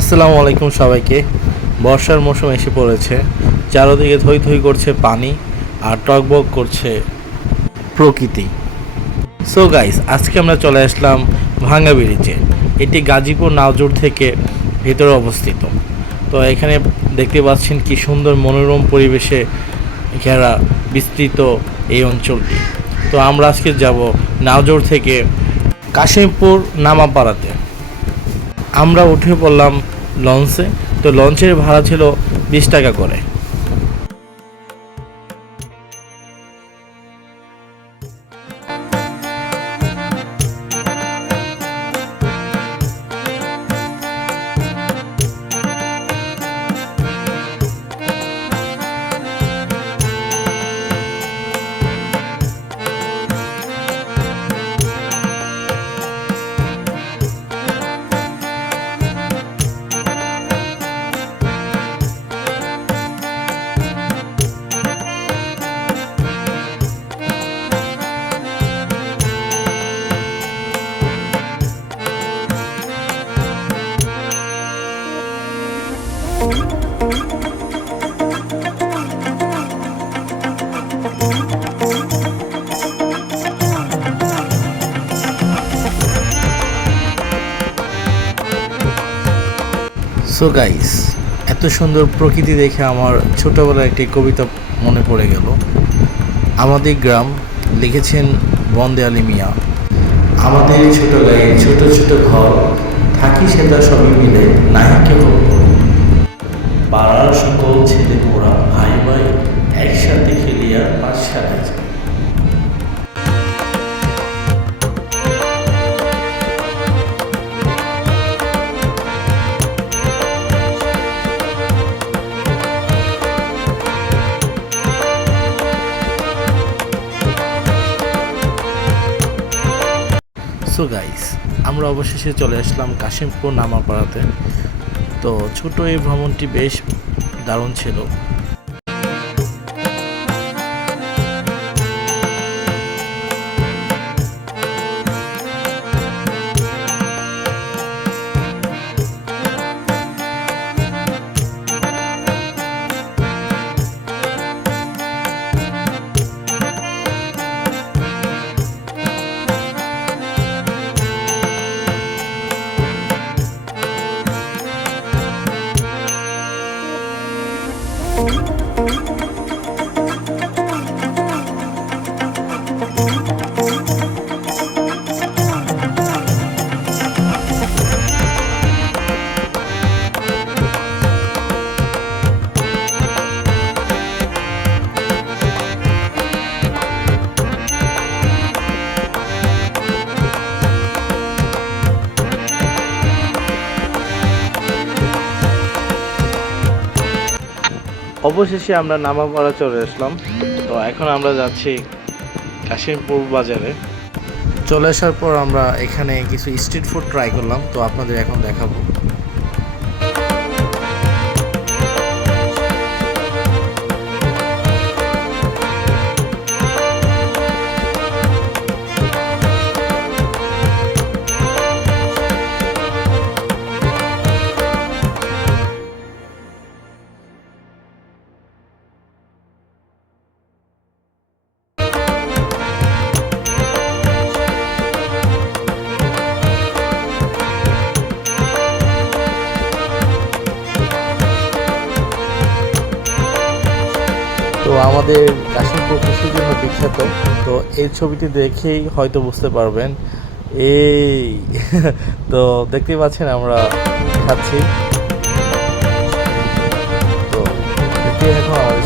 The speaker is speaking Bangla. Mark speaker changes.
Speaker 1: আসসালামু আলাইকুম সবাইকে। বর্ষার মৌসুম এসে পড়েছে। চারদিকে থই থই করছে পানি আর টকবক করছে প্রকৃতি। সো গাইস আজকে আমরা চলে আসলাম ভাঙ্গা ব্রিজে। এটি গাজীপুর নাওজোর থেকে ভেতরে অবস্থিত। তো এখানে দেখতে পাচ্ছেন কি সুন্দর মনোরম পরিবেশে ঘেরা বিস্তৃত এই অঞ্চলটি। তো আমরা আজকে যাব নাওজোর থেকে কাশিমপুর নামাপাড়াতে। আমরা উঠে পড়লাম লঞ্চে। তো লঞ্চের ভাড়া ছিল বিশ টাকা করে। সো গাইস এত সুন্দর প্রকৃতি দেখে আমার ছোটোবেলার একটি কবিতা মনে পড়ে গেল। আমাদের গ্রাম লিখেছেন বন্দে আলী মিয়া। আমাদের এই ছোট গায়ে ছোট ছোট ঘর, থাকি সেটা সবই মিলে, নাহি কেউ সো গাইস আমরা অবশেষে চলে আসলাম কাশিমপুর নামাপাড়াতে। তো ছোট এই ভ্রমণটি বেশ দারুণ ছিল। অবশেষে আমরা নামাপাড়া চলে আসলাম। তো এখন আমরা যাচ্ছি কাশিমপুর বাজারে চলে আসার পর আমরা এখানে কিছু স্ট্রিট ফুড ট্রাই করলাম, তো আপনাদের এখন দেখাবো। আমাদের কাশ্মীর কৃষির জন্য বিখ্যাত। তো এই ছবিটি দেখেই হয়তো বুঝতে পারবেন, এই তো দেখতে পাচ্ছেন আমরা খাচ্ছি। তো দেখতে এখন